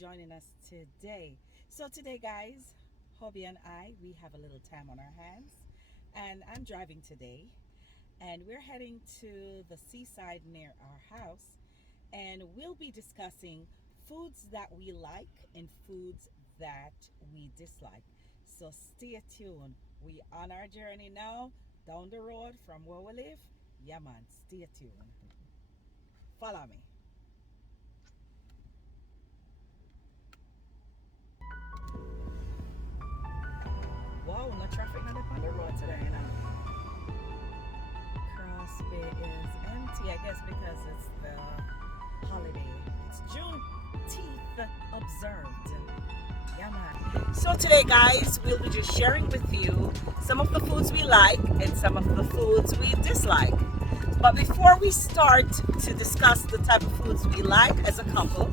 joining us today. So today, guys, Hubby and we have a little time on our hands, and I'm driving today, and we're heading to the seaside near our house, and we'll be discussing foods that we like and foods that we dislike. So stay tuned. We on our journey now down the road from where we live. Yeah, man, stay tuned. Follow me. Wow, no traffic not up on the road today, you know. Cross Bay is empty, I guess because it's the holiday. It's Juneteenth observed. Yeah, man. So today, guys, we'll be just sharing with you some of the foods we like and some of the foods we dislike. But before we start to discuss the type of foods we like as a couple,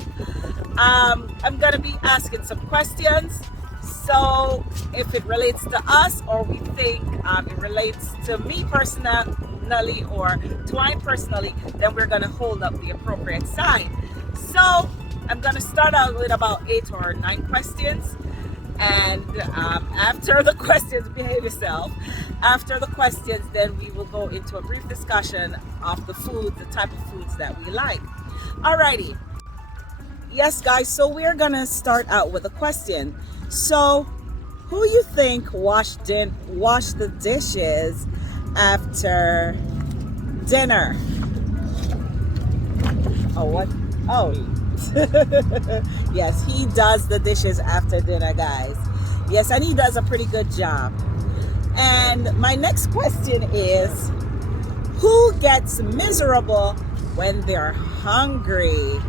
I'm gonna be asking some questions. So if it relates to us or we think it relates to me personally or Twine personally, then we're gonna hold up the appropriate side. So I'm gonna start out with about 8 or 9 questions. And after the questions, behave yourself. After the questions, then we will go into a brief discussion of the food, the type of foods that we like. Alrighty. Yes, guys, so we're gonna start out with a question. So, who you think washed the dishes after dinner? Oh, what? Oh. Yes, he does the dishes after dinner, guys. Yes, and he does a pretty good job. And my next question is, who gets miserable when they're hungry?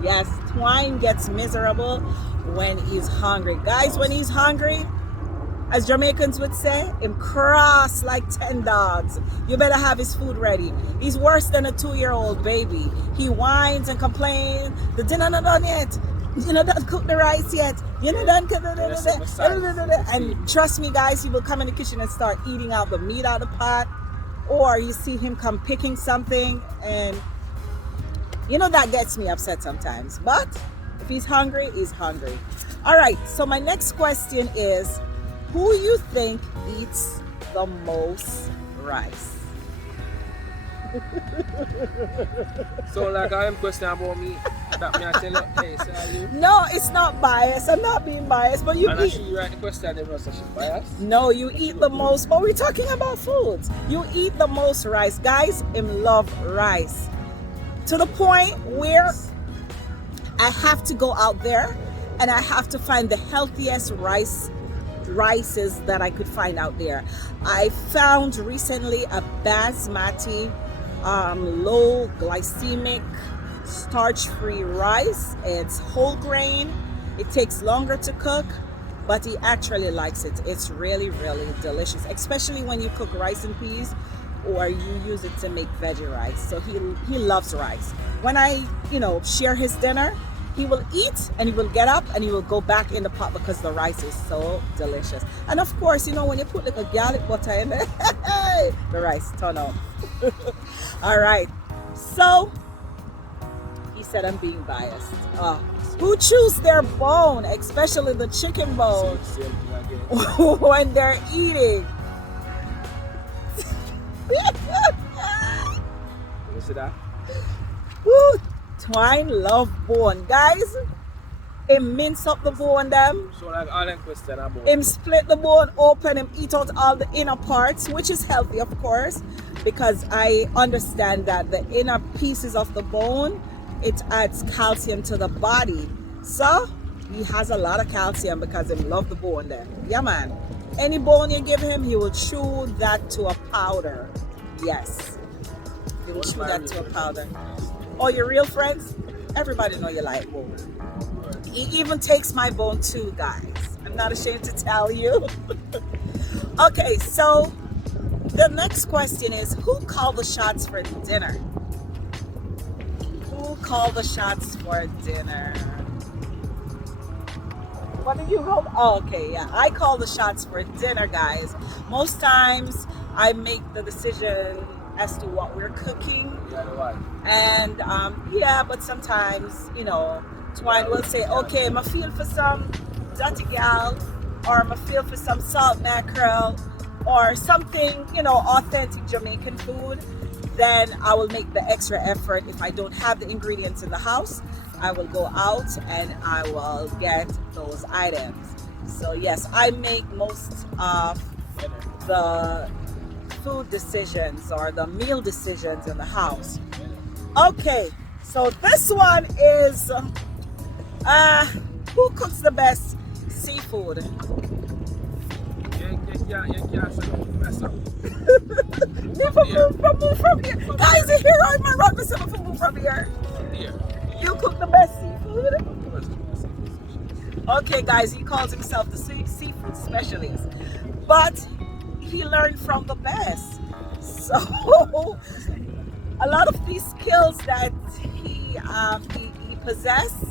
Yes, Twine gets miserable when he's hungry. Guys, when he's hungry, as Jamaicans would say, him cross like 10 dogs. You better have his food ready. He's worse than a 2-year-old baby. He whines and complains. The dinner not done yet. You know, don't cook the rice yet. You know, don't cook the. And trust me, guys, he will come in the kitchen and start eating out the meat out of the pot. Or you see him come picking something, and you know that gets me upset sometimes. But if he's hungry, he's hungry. All right, so my next question is, who you think eats the most rice? So like I am question about me that me I tell you, hey, say you. No, it's not biased. I'm not being biased, but you And eat. she write the question and everyone says she's biased. No, you eat the most. But we're talking about foods. You eat the most rice, guys. Him love rice to the point where I have to go out there and I have to find the healthiest rices that I could find out there. I found recently a basmati low glycemic starch-free rice. It's whole grain. It takes longer to cook, but he actually likes it. It's really, really delicious, especially when you cook rice and peas or you use it to make veggie rice. So he loves rice. When I, share his dinner, he will eat and he will get up and he will go back in the pot because the rice is so delicious. And of course, when you put like a garlic butter in there, the rice turn out. All right. So he said I'm being biased. Who chews their bone, especially the chicken bone, when they're eating? You see that? Woo, Twine love bone, guys. Him mince up the bone them. So like all them question about Him split the bone open. Him eat out all the inner parts, which is healthy, of course, because I understand that the inner pieces of the bone, it adds calcium to the body. So he has a lot of calcium because him love the bone there. Yeah, man. Any bone you give him, he will chew that to a powder. Yes. He will chew that to a powder. Oh, your real friends? Everybody know you like bone. He even takes my bone too, guys. I'm not ashamed to tell you. Okay, so the next question is, who called the shots for dinner? Who called the shots for dinner? What did you call? Oh, okay, yeah. I call the shots for dinner, guys. Most times I make the decision as to what we're cooking. Yeah, the wife. And yeah, but sometimes, you know, Twine will say, okay, I'm a feel for some dirty gal, or I'm a feel for some salt mackerel, or something, you know, authentic Jamaican food. Then I will make the extra effort. If I don't have the ingredients in the house, I will go out and I will get those items. So yes, I make most of the food decisions or the meal decisions in the house. Okay, so this one is who cooks the best seafood? Mess up. Move from here. Guys, you hear all my run myself move from here. Yeah. You cook the best seafood? Okay, guys, he calls himself the seafood specialist, but he learned from the best. So a lot of these skills that he possessed,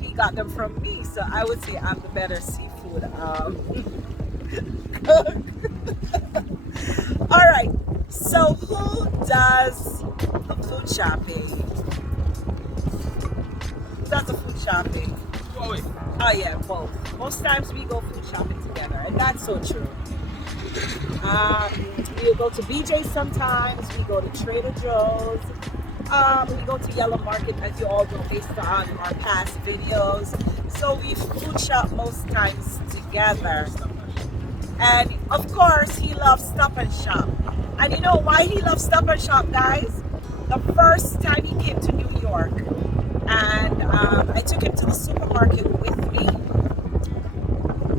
he got them from me. So I would say I'm the better seafood cook. All right. So who does the food shopping? Who does the food shopping? Chloe. Oh yeah, both. Most times we go food shopping together, and that's so true. We go to BJ's sometimes. We go to Trader Joe's. We go to Yellow Market, as you all know, based on our past videos. So we food shop most times together. And of course, he loves Stop and Shop. And you know why he loves Stop and Shop, guys? The first time he came to New York, and I took him to the supermarket with me.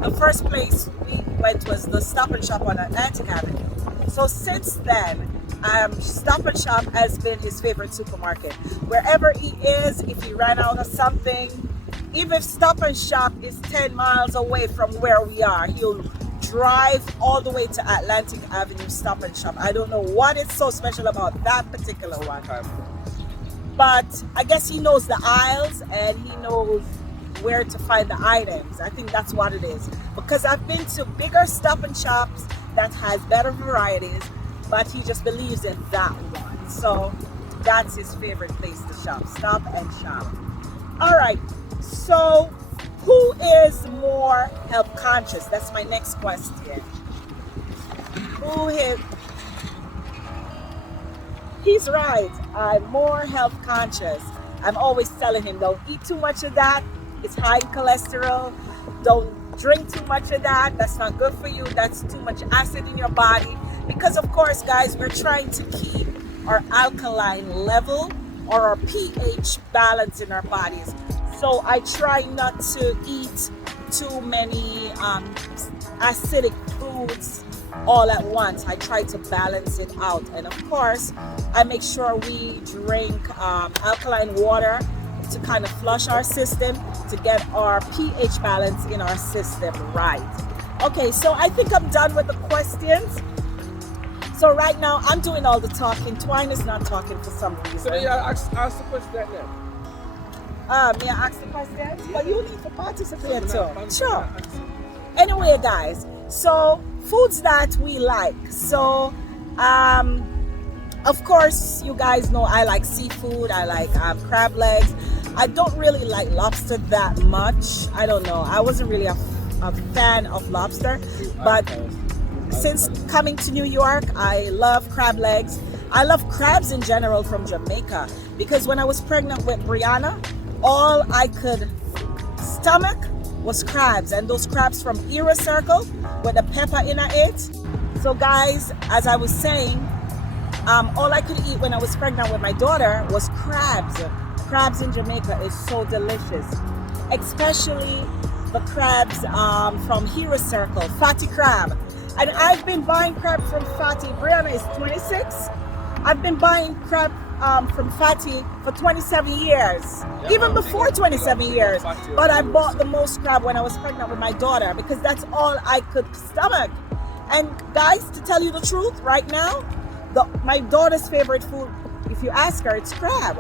The first place we went was the Stop and Shop on Atlantic Avenue. So since then, Stop and Shop has been his favorite supermarket. Wherever he is, if he ran out of something, even if Stop and Shop is 10 miles away from where we are, he'll drive all the way to Atlantic Avenue Stop and Shop. I don't know what is so special about that particular one. But I guess he knows the aisles and he knows where to find the items. I think that's what it is. Because I've been to bigger Stop and Shops that has better varieties, but he just believes in that one. So that's his favorite place to shop, Stop and Shop. All right, so who is more health conscious? That's my next question. Who is? He's right. I'm more health conscious. I'm always telling him, don't eat too much of that. It's high in cholesterol. Don't drink too much of that. That's not good for you. That's too much acid in your body. Because of course, guys, we're trying to keep our alkaline level or our pH balance in our bodies. So I try not to eat too many acidic foods all at once. I try to balance it out. And of course, I make sure we drink alkaline water to kind of flush our system to get our pH balance in our system right. Okay, so I think I'm done with the questions. So right now, I'm doing all the talking. Twine is not talking for some reason. So yeah, ask the question then. May I ask the questions? But you need to participate too. Sure. Anyway, guys, so foods that we like. So, of course, you guys know I like seafood. I like crab legs. I don't really like lobster that much. I don't know. I wasn't really a fan of lobster, but since coming to New York, I love crab legs. I love crabs in general from Jamaica because when I was pregnant with Brianna, all I could stomach was crabs, and those crabs from Era Circle with the pepper in it. So guys, as I was saying, all I could eat when I was pregnant with my daughter was crabs. Crabs in Jamaica is so delicious, especially the crabs from Hero Circle, fatty crab. And I've been buying crab from Fatty. Brianna is 26. I've been buying crab from Fatty for 27 years, even before 27 years. But I bought the most crab when I was pregnant with my daughter because that's all I could stomach. And guys, to tell you the truth, right now, my daughter's favorite food, if you ask her, it's crab.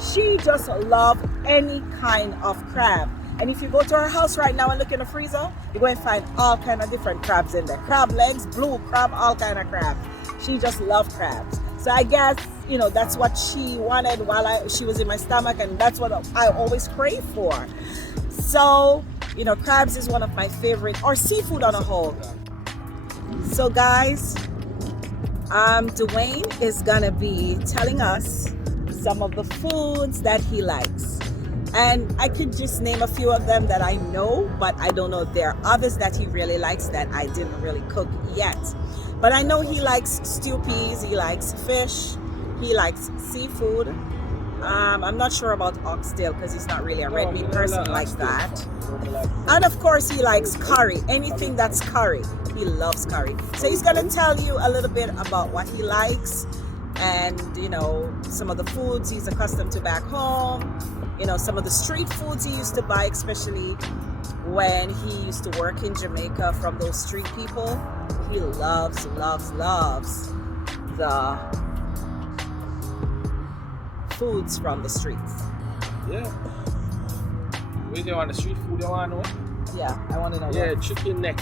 She just loves any kind of crab. And if you go to her house right now and look in the freezer, you're going to find all kind of different crabs in there. Crab legs, blue crab, all kind of crabs. She just loves crabs. So I guess, you know, that's what she wanted while she was in my stomach, and that's what I always crave for. So, you know, crabs is one of my favorite, or seafood on a whole. So guys, Dwayne is gonna be telling us some of the foods that he likes. And I could just name a few of them that I know, but I don't know if there are others that he really likes that I didn't really cook yet. But I know he likes stew peas, he likes fish, he likes seafood. I'm not sure about oxtail because he's not really a red meat person like that. And of course he likes curry, anything that's curry. He loves curry. So he's gonna tell you a little bit about what he likes and, you know, some of the foods he's accustomed to back home, you know, some of the street foods he used to buy, especially when he used to work in Jamaica from those street people. He loves the foods from the streets. Yeah. Where do you want the street food you want to know? Yeah, I want to know. Yeah, what. chicken neck.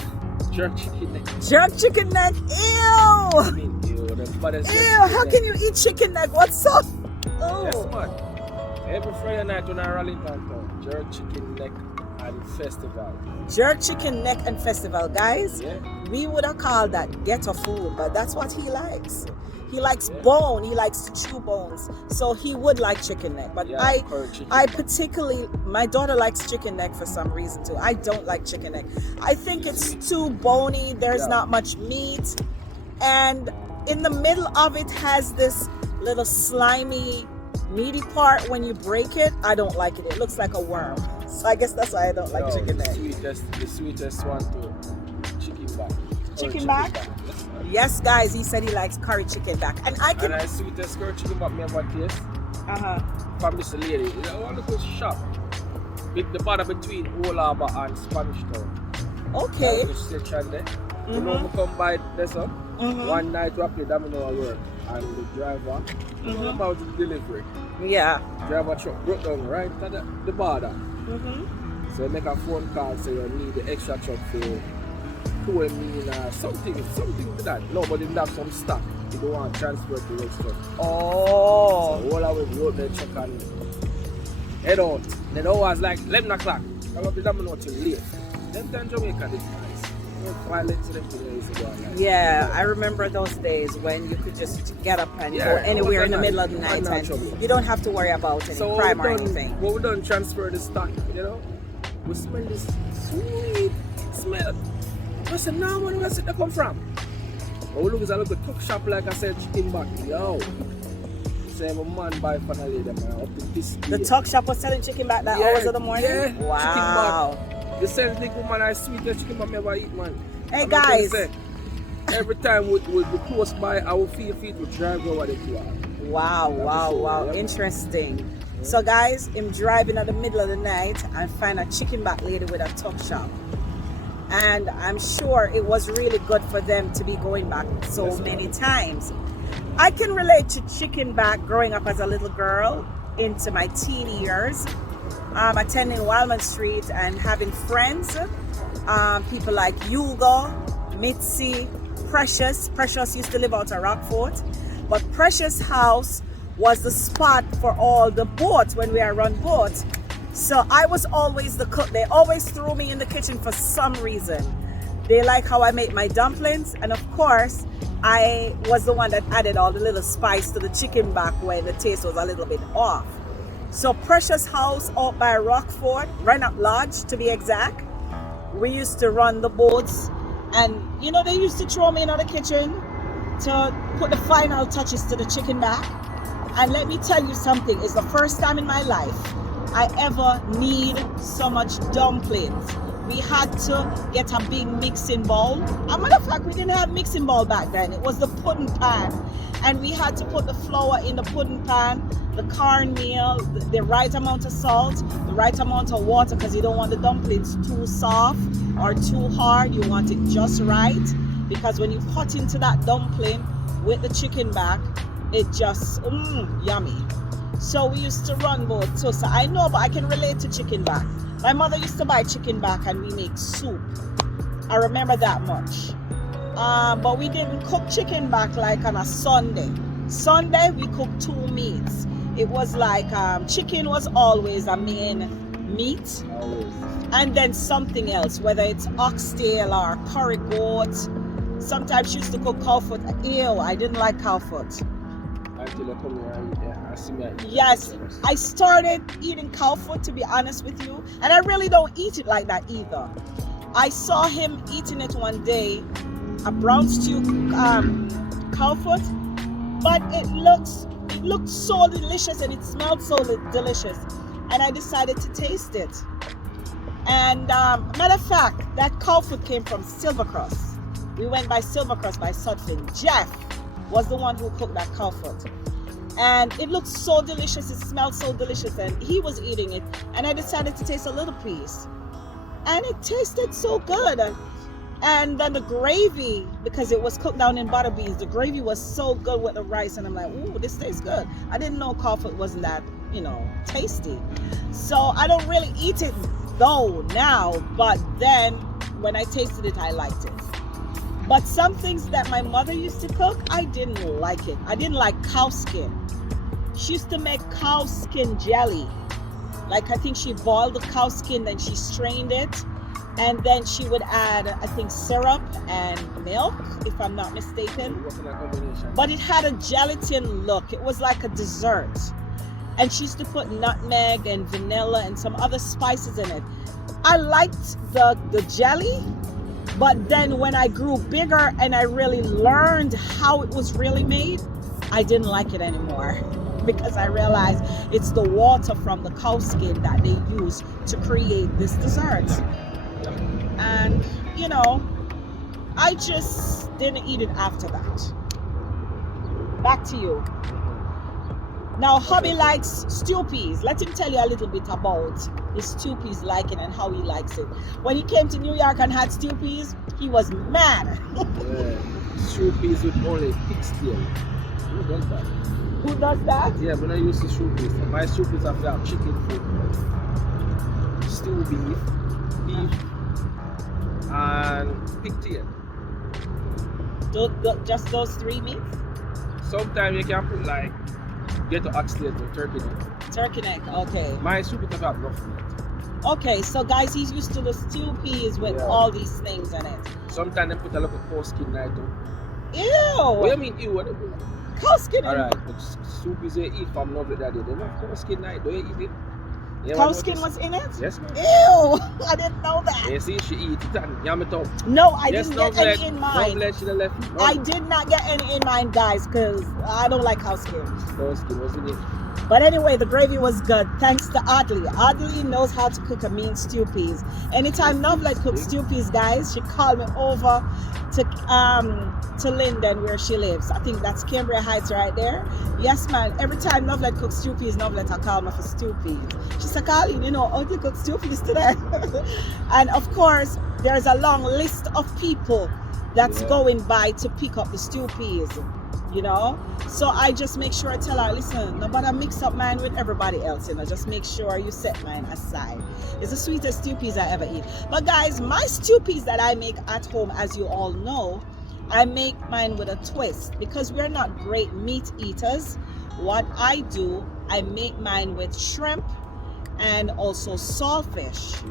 Jerk chicken neck. Jerk chicken neck? Ew! I mean, ew, the baddest. Ew, how can you eat chicken neck? What's up? Oh. Yes, man. Every Friday night when I rally downtown, jerk chicken neck and festival. Jerk chicken neck and festival, guys. Yeah. We would have called that ghetto food, but that's what he likes. He likes bone. He likes to chew bones. So he would like chicken neck. But I particularly, my daughter likes chicken neck for some reason too. I don't like chicken neck. I think it's too bony. There's not much meat. And in the middle of it has this little slimy, meaty part. When you break it, I don't like it. It looks like a worm. So I guess that's why I don't like chicken neck. The sweetest one too. Chicken back. Chicken back? Yes, guys, he said he likes curry chicken back. And I can... And I sweetest curry chicken back me about taste. From this lady. You know, one look shop. With the border between Old Harbour and Spanish Town. Okay. You know, I come by this one. One night we play domino at work. And the driver, you know about the delivery. Yeah. Driver truck broke down right at the border. So you make a phone call, say you need the extra truck for something to that. No, but they have some stock. You don't want to transfer to the stuff. Oh. So all I would load the truck and head out. Then it was like 11 o'clock. I love the domino till late. Then Jamaica did nice. Yeah, I remember those days when you could just get up and go anywhere in the middle of the night and you don't have to worry about any crime or anything. What we done transfer the stock, you know? We smell this sweet smell. I said, no, man, where's it come from? Oh, look, it's a little cook shop, like I said, chicken back. Yo. Say, my man buy for the lady, man, up to this day. The tuck shop was selling chicken back that hours of the morning? Yeah, wow. Chicken back. The same thing, woman, I sweet the chicken back me ever eat, man. Hey, guys. Every time we close by, our feet will drive over the car. Wow. Yeah. Interesting. So, guys, I'm driving at the middle of the night and find a chicken back lady with a tuck shop. And I'm sure it was really good for them to be going back so many times. I can relate to chicken back growing up as a little girl into my teen years, attending Wildman Street and having friends, people like Hugo, Mitzi, Precious. Precious used to live out of Rockfort, but Precious' house was the spot for all the boats when we run boats. So I was always the cook. They always threw me in the kitchen for some reason. They like how I make my dumplings, and of course I was the one that added all the little spice to the chicken back when the taste was a little bit off. So Precious house out by Rockfort, Renap Lodge to be exact, we used to run the boats, and you know, they used to throw me in the kitchen to put the final touches to the chicken back. And let me tell you something, it's the first time in my life I ever need so much dumplings. We had to get a big mixing bowl. As a matter of fact, we didn't have mixing bowl back then. It was the pudding pan. And we had to put the flour in the pudding pan, the cornmeal, the right amount of salt, the right amount of water, because you don't want the dumplings too soft or too hard. You want it just right. Because when you cut into that dumpling with the chicken back, it just, yummy. So we used to run both. So I know, but I can relate to chicken back. My mother used to buy chicken back and we make soup. I remember that much. But we didn't cook chicken back like on a Sunday. Sunday we cooked 2 meats. It was like chicken was always a main meat, Always. and then something else, whether it's oxtail or curry goat. Sometimes she used to cook cow foot. Ew, I didn't like cow foot. Until you come here and see me. Yes, I started eating cow foot, to be honest with you, and I really don't eat it like that either. I saw him eating it one day, a brown stew cow foot, but it looked so delicious and it smelled so delicious, and I decided to taste it. And matter of fact, that cow foot came from Silvercross. We went by Silvercross by Sutphin. Jeff was the one who cooked that cow foot, and it looked so delicious, it smelled so delicious, and he was eating it, and I decided to taste a little piece, and it tasted so good. And then the gravy, because it was cooked down in butter beans, the gravy was so good with the rice, and I'm like, ooh, this tastes good. I didn't know cow foot wasn't that, tasty. So I don't really eat it though now, but then when I tasted it, I liked it. But some things that my mother used to cook, I didn't like it. I didn't like cow skin. She used to make cow skin jelly. Like, I think she boiled the cow skin, then she strained it, and then she would add, I think, syrup and milk, if I'm not mistaken. But it had a gelatin look. It was like a dessert. And she used to put nutmeg and vanilla and some other spices in it. I liked the jelly, but then when I grew bigger and I really learned how it was really made, I didn't like it anymore, because I realized it's the water from the cow skin that they use to create this dessert. And I just didn't eat it after that. Back to you. Now, hubby likes stew peas. Let him tell you a little bit about his stew peas liking and how he likes it. When he came to New York and had stew peas, he was mad. Stew peas with only pig's tail. Who does that? Who does that? Yeah, when I use the stew peas, my stew peas have to have chicken food, stew beef, and pigtail. Just those 3 meats? Sometimes you can put get the oxtail to turkey neck. Turkey neck, okay. My stew peas have rough meat. Okay, so guys, he's used to the stew peas with all these things in it. Sometimes they put a little cow skin night too. Ew! What do you mean ew? What do you mean? Cow skin. Alright, but stew peas they eat from lovely daddy. They don't have cow skin night. Do you eat it? Cow skin was in it? Yes, ma'am. Ew! I didn't know that. You see, she eat it and yam it up. No, I didn't get any in mine. Left. I did not get any in mine, guys, because I don't like cow skin. Cow skin was in it. But anyway, the gravy was good, thanks to Audley. Audley knows how to cook a mean stew peas. Anytime Novlet cooks stew peas, guys, she called me over to Linden, where she lives. I think that's Cambria Heights right there. Yes, man. Every time Novlet cooks stew peas, Novlet will call me for stew peas. She said, Colleen, Audley cooked stew peas today. And of course, there's a long list of people that's going by to pick up the stew peas. So I just make sure I tell her, listen, nobody mix up mine with everybody else, just make sure you set mine aside. It's the sweetest stew peas I ever eat. But guys, my stew peas that I make at home, as you all know, I make mine with a twist, because we're not great meat eaters. What I do, I make mine with shrimp and also saltfish.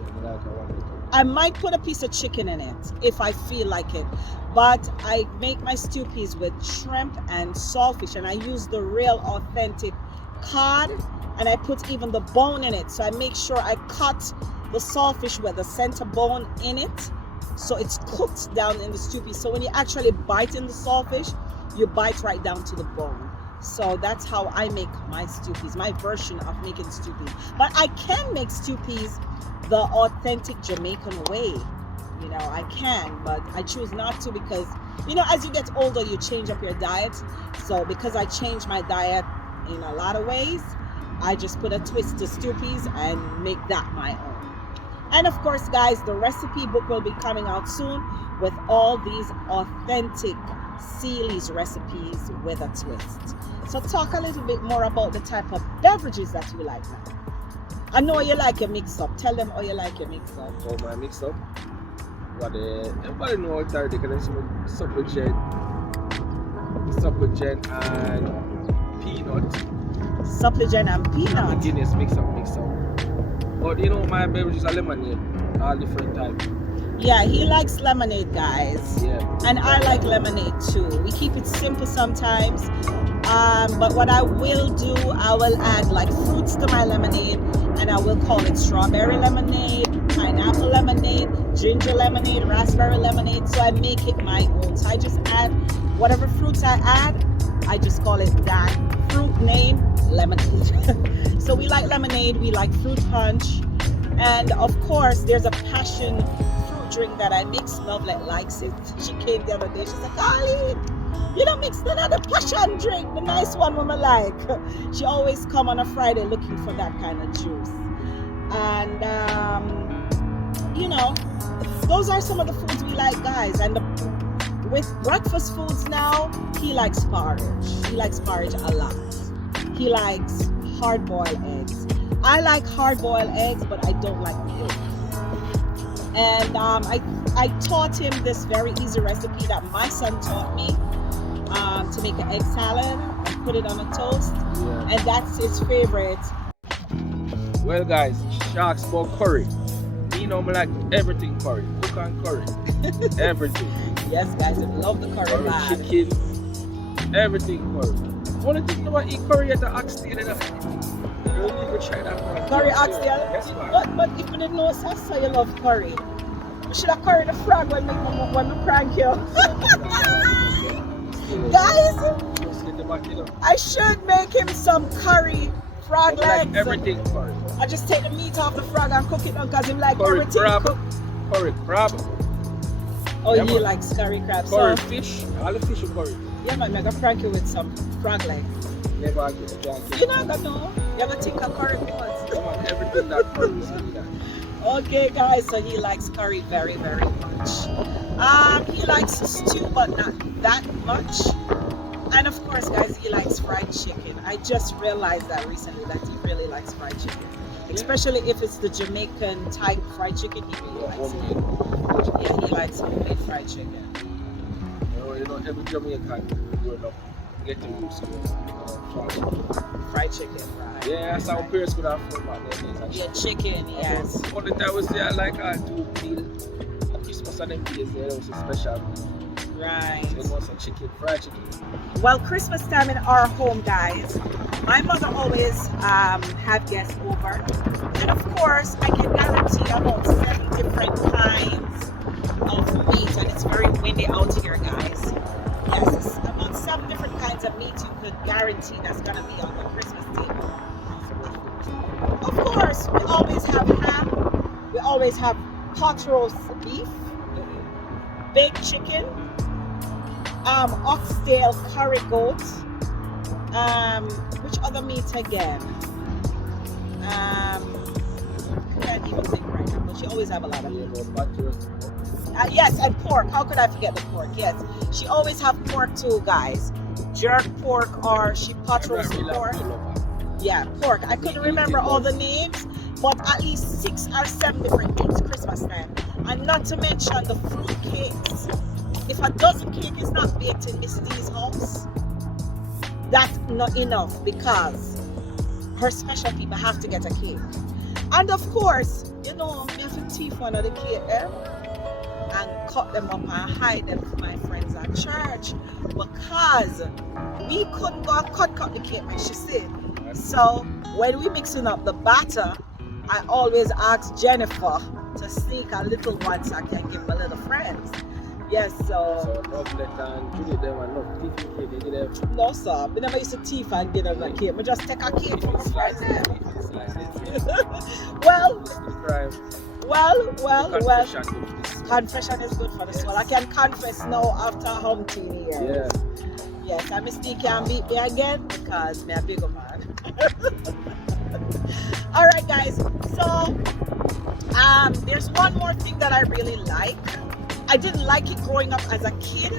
I might put a piece of chicken in it if I feel like it, but I make my stew peas with shrimp and saltfish, and I use the real authentic cod, and I put even the bone in it. So I make sure I cut the saltfish with the center bone in it, so it's cooked down in the stew peas. So when you actually bite in the saltfish, you bite right down to the bone. So that's how I make my stew peas, my version of making stew peas. But I can make stew peas the authentic Jamaican way. I can, but I choose not to, because as you get older, you change up your diet. So because I changed my diet in a lot of ways, I just put a twist to stew peas and make that my own. And of course, guys, the recipe book will be coming out soon with all these authentic Ceelee's recipes with a twist. So talk a little bit more about the type of beverages that you like now. I know you like your mix-up. Tell them how you like your mix-up. Oh, my mix-up? But everybody know how tired they can sup with Jen. Sup with Jen and peanut. Supplegen and peanut. Guinness, mix up. But you know, my beverage is a lemonade, all different types. Yeah, he likes lemonade, guys. Yeah. And I like lemonade too. We keep it simple sometimes. But what I will do, I will add like fruits to my lemonade, and I will call it strawberry lemonade, pineapple lemonade, ginger lemonade, raspberry lemonade. So I make it my own. So I just add whatever fruits I add, I just call it that fruit name, lemonade. So we like lemonade, we like fruit punch, and of course there's a passion fruit drink that I mix. Lovelet likes it. She came the other day, she said, Carly, you don't mix another passion drink, the nice one woman like. She always come on a Friday looking for that kind of juice. And you know, those are some of the foods we like, guys. And with breakfast foods now, he likes porridge. He likes porridge a lot. He likes hard-boiled eggs. I like hard-boiled eggs, but I don't like milk. And I taught him this very easy recipe that my son taught me, to make an egg salad and put it on a toast. Yeah. And that's his favorite. Well, guys, sharks about curry. You know, me like everything curry. Cook and curry. Everything. Yes, guys, I love the curry. Curry, chicken, everything curry. Only thing about eat curry at the oxtail, you know. You don't even try that one. Curry oxtail? Yes, man. But if you didn't know, Sasa, you love curry. You should have curry the frog when we prank you. Guys, I should make him some curry frog legs. Like everything curry. I just take the meat off the frog and cook it down because him like Curry everything crab. cooked. Curry crab. Oh, Yeah, he man. likes curry crab. Curry So, fish. All the fish are curry. yeah, man, I'm going to prank you with some frog legs. Never get a jacket. You know, I don't know. You ever think of curry once? Come on, everything that curry is in that. Okay, guys, so he likes curry very, very much. He likes stew, but not that much. And of course, guys, he likes fried chicken. I just realized that recently that he really likes fried chicken. Especially if it's the Jamaican type fried chicken, he really likes it. Yeah, he likes homemade fried chicken. You know, every Jamaican growing up get to use Fried chicken, right? yeah, that's how parents could have fun back then. Yeah, chicken, yes. All the time was there like to meal. At Christmas and them days there was a special meal. Right. So it was a chicken, fried chicken. Well, Christmas time in our home, guys, my mother always have guests over. And of course, I can guarantee about 7 different kinds of meat. And it's very windy out here, guys. Yes, it's about 7 different kinds of meat you could guarantee that's going to be on the Christmas table. Of course, we always have ham. We always have pot roast beef, baked chicken, oxtail curry goat. Which other meat again? I can't even think right now, but she always have a lot of meat. Yes, and pork. How could I forget the pork? Yes, she always have pork too, guys. Jerk pork or she pot roast pork. Yeah, pork. I couldn't remember all the names, but at least 6 or 7 different meats Christmas time. And not to mention the fruit cakes. If a dozen cake is not baked in Miss D's house, that's not enough because her special people have to get a cake. And of course, you know, me have to teeth one of the cake and cut them up and hide them for my friends at church because we couldn't go and cut the cake like she said. So when we mixing up the batter, I always ask Jennifer to sneak a little one so I can give my little friends. Yes, so no sir, we never used to teeth and get them a cake. We just take a cake from my friends. Well. Confession is good for the soul. I can confess now after umpteen years. Yeah. Yes, and Miss D can't beat me again because me a bigger man. Alright guys, so there's one more thing that I really like. I didn't like it growing up as a kid,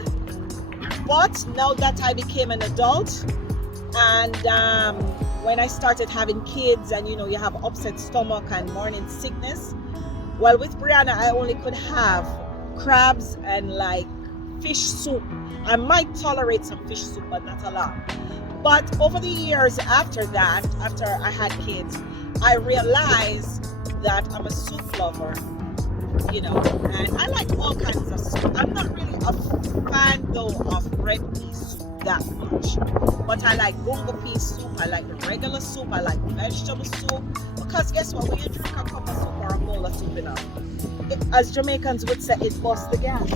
but now that I became an adult and when I started having kids and you know you have upset stomach and morning sickness, well with Brianna I only could have crabs and like fish soup. I might tolerate some fish soup but not a lot. But over the years after that, after I had kids, I realized that I'm a soup lover, you know, and I like all kinds of soup. I'm not really a fan though of red pea soup that much, but I like bungo pea soup, I like the regular soup, I like vegetable soup, because guess what, when you drink a cup of soup or a bowl of soup, you know, as Jamaicans would say, it busts the gas.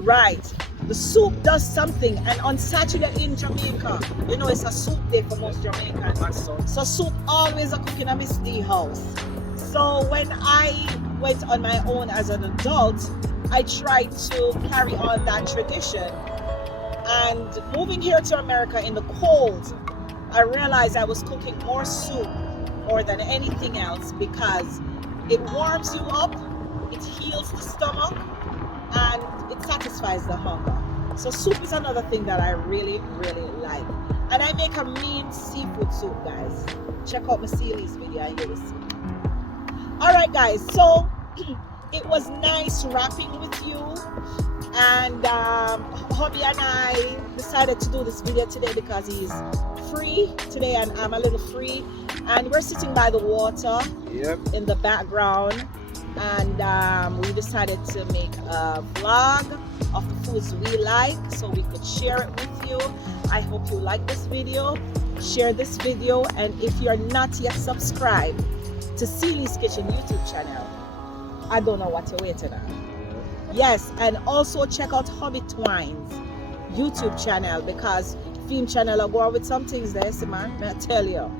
Right. The soup does something, and on Saturday in Jamaica, you know, it's a soup day for most Jamaicans. So soup always a cooking at Miss D house. So when I went on my own as an adult, I tried to carry on that tradition. And moving here to America in the cold, I realized I was cooking more soup more than anything else because it warms you up, it heals the stomach, and it satisfies the hunger. So soup is another thing that I really, really like. And I make a mean seafood soup, guys. Check out my Ceelee's video and you will see. Alright guys, so it was nice rapping with you. And Hubby and I decided to do this video today because he's free today and I'm a little free. And we're sitting by the water in the background. And we decided to make a vlog of the foods we like so we could share it with you. I hope you like this video. Share this video, and if you're not yet subscribed to Ceelee's Kitchen YouTube channel, I don't know what you're waiting on. Yes, and also check out Hubby Twine's YouTube channel because film channel are going with some things there, see man, may I tell you.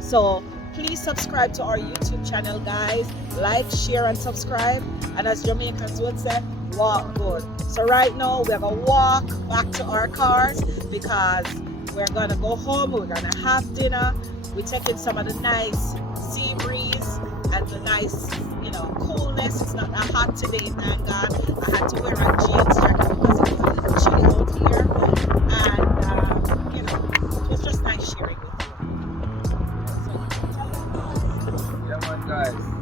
So please subscribe to our YouTube channel, guys. Like, share, and subscribe. And as Jamaicans would say, walk good. So right now, we're going to walk back to our cars because we're going to go home. We're going to have dinner. We're taking some of the nice sea breeze and the nice, you know, coolness. It's not that hot today, thank God. I had to wear a jeans jacket because it was a little chilly out here. And, you know, it was just nice sharing with you. Yeah, man, guys.